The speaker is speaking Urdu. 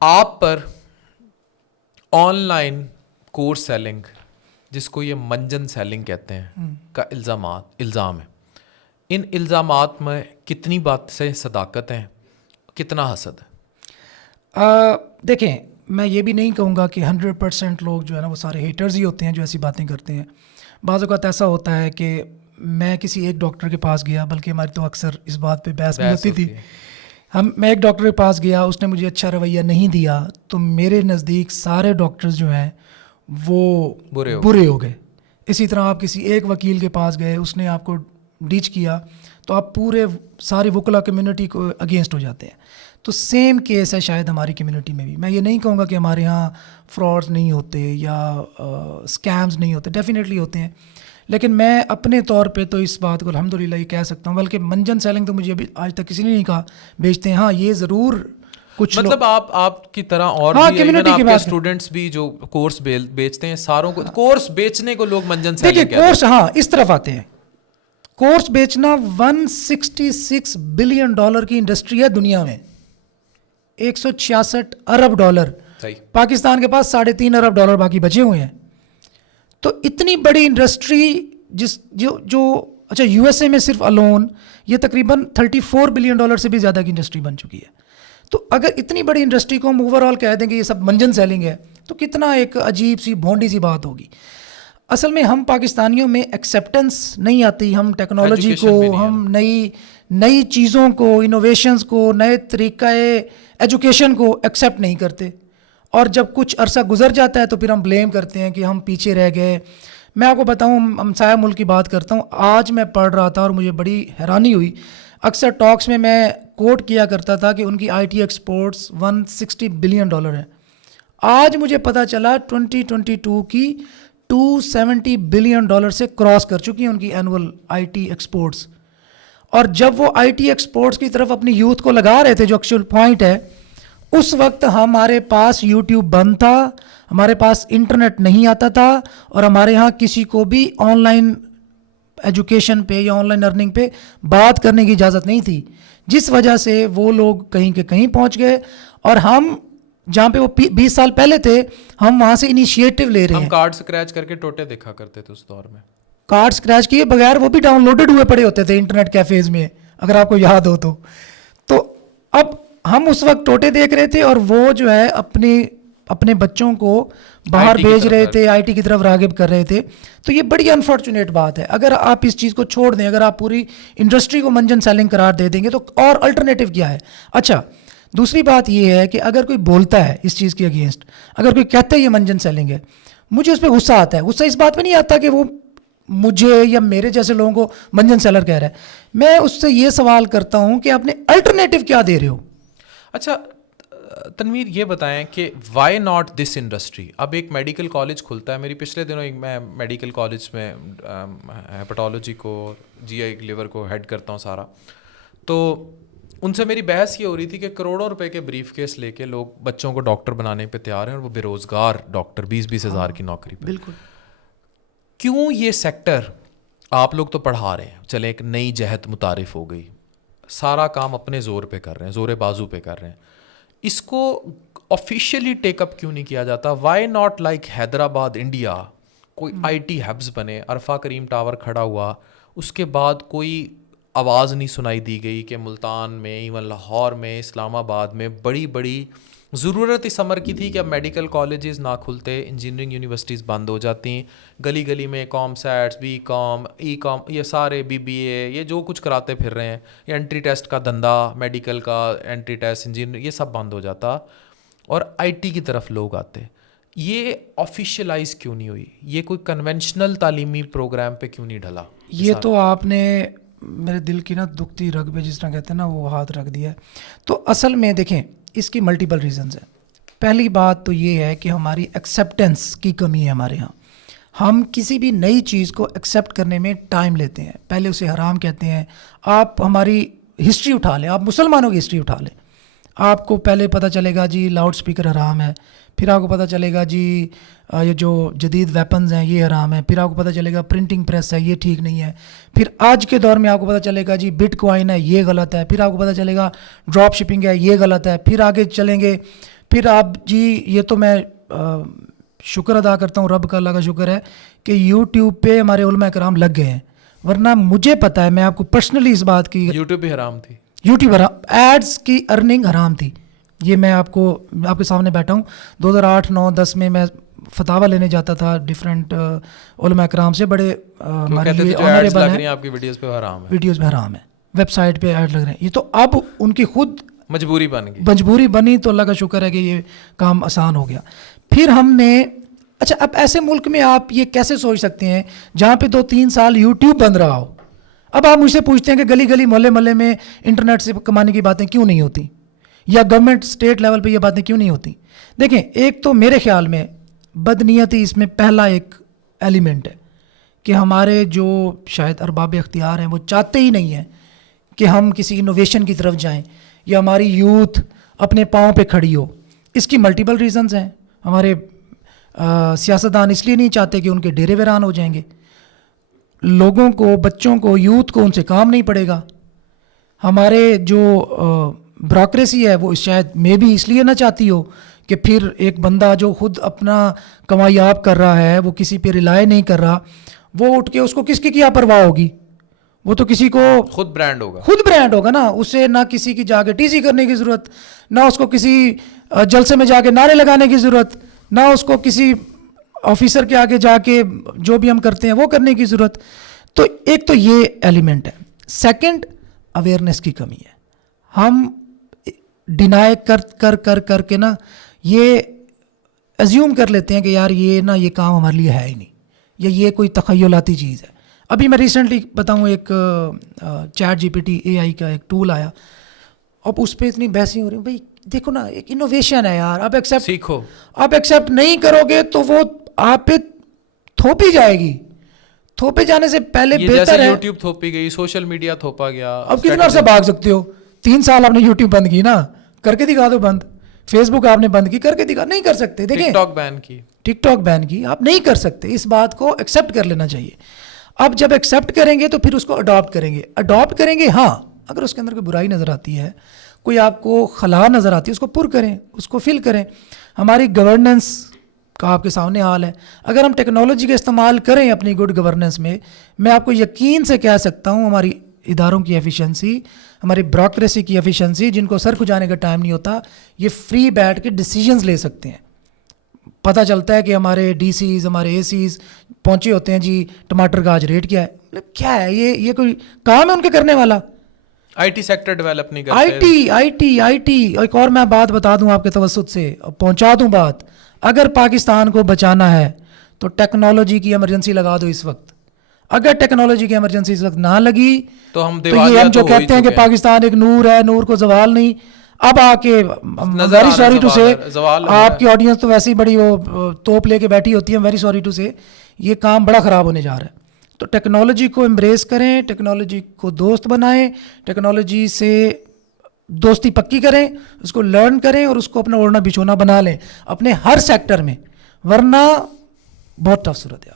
آپ پر آن لائن کورس سیلنگ، جس کو یہ منجن سیلنگ کہتے ہیں، کا الزام ہے. ان الزامات میں کتنی بات سے صداقت ہے، کتنا حسد ہے؟ دیکھیں، میں یہ بھی نہیں کہوں گا کہ 100% لوگ جو ہے نا وہ سارے ہیٹرز ہی ہوتے ہیں جو ایسی باتیں کرتے ہیں. بعض اوقات ایسا ہوتا ہے کہ میں کسی ایک ڈاکٹر کے پاس گیا، بلکہ ہماری تو اکثر اس بات پہ بحث بھی ہوتی تھی. میں ایک ڈاکٹر کے پاس گیا، اس نے مجھے اچھا رویہ نہیں دیا، تو میرے نزدیک سارے ڈاکٹرز جو ہیں وہ برے ہو گئے. اسی طرح آپ کسی ایک وکیل کے پاس گئے، اس نے آپ کو ڈیچ کیا، تو آپ پورے ساری وکلا کمیونٹی کو اگینسٹ ہو جاتے ہیں. تو سیم کیس ہے شاید ہماری کمیونٹی میں بھی. میں یہ نہیں کہوں گا کہ ہمارے ہاں فراڈز نہیں ہوتے یا اسکیمز نہیں ہوتے، ڈیفینیٹلی ہوتے ہیں، لیکن میں اپنے طور پہ تو اس بات کو الحمدللہ یہ کہہ سکتا ہوں. بلکہ منجن سیلنگ تو مجھے ابھی آج تک کسی نے نہیں کہا بیچتے ہیں. ہاں یہ ضرور کچھ مطلب آپ کی طرح اور بھی آپ کے اسٹوڈنٹس بھی جو کورس بیچتے ہیں، ساروں کو کورس بیچنے کو لوگ منجن سیلنگ کہتے ہیں. کورس، ہاں اس طرف آتے ہیں. کورس بیچنا $166 بلین کی انڈسٹری ہے دنیا میں، $166 ارب. پاکستان کے پاس $3.5 ارب باقی بچے ہوئے ہیں. تو اتنی بڑی انڈسٹری جو اچھا یو ایس اے میں صرف الون یہ تقریباً $34 بلین سے بھی زیادہ کی انڈسٹری بن چکی ہے. تو اگر اتنی بڑی انڈسٹری کو ہم اوور آل کہہ دیں کہ یہ سب منجن سیلنگ ہے، تو کتنا ایک عجیب سی بھونڈی سی بات ہوگی. اصل میں ہم پاکستانیوں میں ایکسیپٹنس نہیں آتی. ہم ٹیکنالوجی کو، ہم نئی چیزوں کو، انوویشنز کو، نئے طریقہ ایجوکیشن کو ایکسیپٹ نہیں کرتے. اور جب کچھ عرصہ گزر جاتا ہے تو پھر ہم بلیم کرتے ہیں کہ ہم پیچھے رہ گئے. میں آپ کو بتاؤں، ہمسایہ ملک کی بات کرتا ہوں. آج میں پڑھ رہا تھا اور مجھے بڑی حیرانی ہوئی. اکثر ٹاکس میں کوٹ کیا کرتا تھا کہ ان کی آئی ٹی ایکسپورٹس $160 بلین ہیں. آج مجھے پتہ چلا 2022 کی $270 بلین سے کراس کر چکی ہیں ان کی اینول آئی ٹی ایکسپورٹس. اور جب وہ آئی ٹی ایکسپورٹس کی طرف اپنی یوتھ کو لگا رہے تھے، جو ایکچوئل پوائنٹ ہے، اس وقت ہمارے پاس یوٹیوب بند تھا، ہمارے پاس انٹرنیٹ نہیں آتا تھا، اور ہمارے ہاں کسی کو بھی آن لائن ایجوکیشن پہ یا آن لائن ارننگ پہ بات کرنے کی اجازت نہیں تھی. جس وجہ سے وہ لوگ کہیں کے کہیں پہنچ گئے، اور ہم جہاں پہ وہ 20 سال پہلے تھے، ہم وہاں سے انیشیٹو لے رہے ہیں. ہم کارڈ اسکریچ کر کے ٹوٹے دیکھا کرتے تھے اس دور میں. کارڈ اسکریچ کیے بغیر وہ بھی ڈاؤن لوڈڈ ہوئے پڑے ہوتے تھے انٹرنیٹ کیفیز میں، اگر آپ کو یاد ہو تو. اب ہم اس وقت ٹوٹے دیکھ رہے تھے، اور وہ جو ہے اپنے بچوں کو باہر بھیج رہے تھے، آئی ٹی کی طرف راغب کر رہے تھے. تو یہ بڑی انفارچونیٹ بات ہے. اگر آپ اس چیز کو چھوڑ دیں، اگر آپ پوری انڈسٹری کو منجن سیلنگ قرار دے دیں گے، تو اور الٹرنیٹو کیا ہے؟ اچھا، دوسری بات یہ ہے کہ اگر کوئی بولتا ہے اس چیز کے اگینسٹ، اگر کوئی کہتا ہے یہ منجن سیلنگ ہے، مجھے اس پہ غصہ آتا ہے. غصہ اس بات پہ نہیں آتا کہ وہ مجھے یا میرے جیسے لوگوں کو منجن سیلر کہہ رہا ہے. میں اس سے یہ سوال کرتا ہوں کہ آپ نے الٹرنیٹو کیا دے رہے ہو. اچھا تنویر، یہ بتائیں کہ وائی ناٹ دس انڈسٹری؟ اب ایک میڈیکل کالج کھلتا ہے. میری پچھلے دنوں میں میڈیکل کالج میں ہیپاٹالوجی کو، جی آئی لیور کو ہیڈ کرتا ہوں سارا. تو ان سے میری بحث یہ ہو رہی تھی کہ کروڑوں روپے کے بریف کیس لے کے لوگ بچوں کو ڈاکٹر بنانے پہ تیار ہیں، اور وہ بے روزگار ڈاکٹر 20-20 ہزار کی نوکری پہ. بالکل. کیوں یہ سیکٹر؟ آپ لوگ تو پڑھا رہے ہیں، چلیں ایک نئی جہت متعارف ہو گئی، سارا کام اپنے زور پہ کر رہے ہیں، زور بازو پہ کر رہے ہیں. اس کو آفیشیلی ٹیک اپ کیوں نہیں کیا جاتا؟ Why not like Hyderabad India, کوئی آئی ٹی ہبز بنے. عرفہ کریم ٹاور کھڑا ہوا، اس کے بعد کوئی آواز نہیں سنائی دی گئی کہ ملتان میں، ایون لاہور میں، اسلام آباد میں بڑی بڑی ضرورت اس امر کی تھی کہ اب میڈیکل کالجز نہ کھلتے، انجینئرنگ یونیورسٹیز بند ہو جاتی. گلی گلی میں کام سیٹس، بی کام، ای کام، یہ سارے بی بی اے، یہ جو کچھ کراتے پھر رہے ہیں، یہ انٹری ٹیسٹ کا دھندا، میڈیکل کا انٹری ٹیسٹ، انجینئر، یہ سب بند ہو جاتا، اور آئی ٹی کی طرف لوگ آتے. یہ آفیشیلائز کیوں نہیں ہوئی؟ یہ کوئی کنونشنل تعلیمی پروگرام پہ کیوں نہیں ڈھلا؟ یہ تو آپ نے میرے دل کی نا دکھتی رگ پہ جس طرح کہتے ہیں نا وہ ہاتھ رکھ دیا ہے. تو اصل میں دیکھیں، اس کی ملٹیپل ریزنز ہیں. پہلی بات تو یہ ہے کہ ہماری ایکسیپٹنس کی کمی ہے ہمارے ہاں. ہم کسی بھی نئی چیز کو ایکسیپٹ کرنے میں ٹائم لیتے ہیں، پہلے اسے حرام کہتے ہیں. آپ ہماری ہسٹری اٹھا لیں، آپ مسلمانوں کی ہسٹری اٹھا لیں، آپ کو پہلے پتہ چلے گا جی لاؤڈ اسپیکر حرام ہے، پھر آپ کو پتہ چلے گا جی یہ جو جدید ویپنز ہیں یہ حرام ہے، پھر آپ کو پتہ چلے گا پرنٹنگ پریس ہے یہ ٹھیک نہیں ہے، پھر آج کے دور میں آپ کو پتہ چلے گا جی بٹ کوائن ہے یہ غلط ہے، پھر آپ کو پتہ چلے گا ڈراپ شپنگ ہے یہ غلط ہے، پھر آگے چلیں گے پھر آپ جی یہ تو میں شکر ادا کرتا ہوں رب کا، اللہ کا شکر ہے کہ یوٹیوب پہ ہمارے علماء کرام لگ گئے ہیں، ورنہ مجھے پتہ ہے، میں آپ کو پرسنلی اس بات کی، یوٹیوب بھی حرام تھی، یوٹیوب ایڈس کی ارننگ حرام تھی. یہ میں آپ کے سامنے بیٹھا ہوں. 2008 9 10 میں فتاوی لینے جاتا تھا ڈفرینٹ علماء کرام سے، بڑے ہمارے لیے آنریبل ہیں، آپ کی ویڈیوز پہ حرام ہے، ویڈیوز میں حرام ہے، ویب سائٹ پہ ایڈ لگ رہے ہیں. یہ تو اب ان کی خود مجبوری بنی، تو اللہ کا شکر ہے کہ یہ کام آسان ہو گیا. پھر ہم نے اچھا، اب ایسے ملک میں آپ یہ کیسے سوچ سکتے ہیں جہاں پہ 2-3 سال یوٹیوب بند رہا ہو، اب آپ مجھ سے پوچھتے ہیں کہ گلی گلی محلے محلے میں انٹرنیٹ سے کمانے کی باتیں کیوں نہیں ہوتی، یا گورنمنٹ اسٹیٹ لیول پہ یہ باتیں کیوں نہیں ہوتی؟ دیکھیں، ایک تو میرے خیال میں بدنیتی اس میں پہلا ایک ایلیمنٹ ہے کہ ہمارے جو شاید ارباب اختیار ہیں وہ چاہتے ہی نہیں ہیں کہ ہم کسی انوویشن کی طرف جائیں یا ہماری یوتھ اپنے پاؤں پہ کھڑی ہو. اس کی ملٹیپل ریزنز ہیں. ہمارے سیاستدان اس لیے نہیں چاہتے کہ ان کے ڈیرے ویران ہو جائیں گے، لوگوں کو، بچوں کو، یوتھ کو ان سے کام نہیں پڑے گا. ہمارے جو بیوروکریسی ہے وہ شاید میں بھی اس لیے نہ چاہتی ہو کہ پھر ایک بندہ جو خود اپنا کمایاب کر رہا ہے، وہ کسی پہ ریلائی نہیں کر رہا، وہ اٹھ کے اس کو کس کی کیا پرواہ ہوگی؟ وہ تو کسی کو خود برانڈ ہوگا نا. اسے نہ کسی کی جا کے ٹیزی کرنے کی ضرورت، نہ اس کو کسی جلسے میں جا کے نعرے لگانے کی ضرورت، نہ اس کو کسی آفیسر کے آگے جا کے جو بھی ہم کرتے ہیں وہ کرنے کی ضرورت. تو ایک تو یہ ایلیمنٹ ہے. سیکنڈ، اویئرنیس کی کمی ہے. ہم ڈینائی کر کے نا یہ ایزیوم کر لیتے ہیں کہ یار یہ نا یہ کام ہمارے لیے ہے ہی نہیں، یا یہ کوئی تخیلاتی چیز ہے. ابھی میں ریسنٹلی بتاؤں، ایک chat G P T A آئی کا ایک ٹول آیا، اب اس پہ اتنی بحثیں ہو رہی ہیں. بھائی دیکھو نا، ایک انوویشن ہے یار، اب ایکسیپٹ سیکھو، آپ ایکسیپٹ نہیں کرو گے تو وہ آپ پہ تھوپی جائے گی. تھوپے جانے سے پہلے بہتر ہے، یوٹیوب تھوپی گئی، سوشل میڈیا تھوپا گیا. اب کتنے عرصے بھاگ سکتے ہو؟ 3 سال آپ نے یوٹیوب بند کی نا، کر کے دکھا دو بند. فیس بک آپ نے بند کی، کر کے دکھا. نہیں کر سکتے. دیکھیں، ٹک ٹاک بین کی، آپ نہیں کر سکتے. اس بات کو ایکسیپٹ کر لینا چاہیے. اب جب ایکسیپٹ کریں گے تو پھر اس کو اڈاپٹ کریں گے. ہاں، اگر اس کے اندر کوئی برائی نظر آتی ہے، کوئی آپ کو خلا نظر آتی ہے، اس کو پر کریں، اس کو فل کریں. ہماری گورننس کا آپ کے سامنے حال ہے. اگر ہم ٹیکنالوجی کا استعمال کریں اپنی گڈ گورننس میں آپ کو یقین سے کہہ سکتا ہوں ہماری اداروں کی ایفیشنسی، ہماری بیوروکریسی کی ایفیشنسی، جن کو سر کھجانے کا ٹائم نہیں ہوتا، یہ فری بیٹھ کے ڈیسیجنز لے سکتے ہیں. پتہ چلتا ہے کہ ہمارے ڈی سیز، ہمارے اے سیز پہنچے ہوتے ہیں، جی ٹماٹر کا آج ریٹ کیا ہے. مطلب کیا ہے یہ کوئی کام ہے ان کے کرنے والا؟ آئی ٹی سیکٹر ڈیولپ نہیں کرتے. I T. ایک اور میں بات بتا دوں آپ کے توسط سے، پہنچا دوں بات. اگر پاکستان کو بچانا ہے تو ٹیکنالوجی کی ایمرجنسی لگا دو اس وقت. اگر ٹیکنالوجی کی ایمرجنسی اس وقت نہ لگی تو یہ ہم جو کہتے ہیں کہ پاکستان ایک نور ہے، نور کو زوال نہیں. اب آ کے ویری سوری ٹو سے، آپ کی آڈینس تو ویسے ہی بڑی وہ توپ لے کے بیٹھی ہوتی ہے، ویری سوری ٹو سے، یہ کام بڑا خراب ہونے جا رہا ہے. تو ٹیکنالوجی کو امبریس کریں، ٹیکنالوجی کو دوست بنائیں، ٹیکنالوجی سے دوستی پکی کریں، اس کو لرن کریں اور اس کو اپنا اوڑھنا بچھونا بنا لیں اپنے ہر سیکٹر میں، ورنہ بہت ٹف صورت ہے.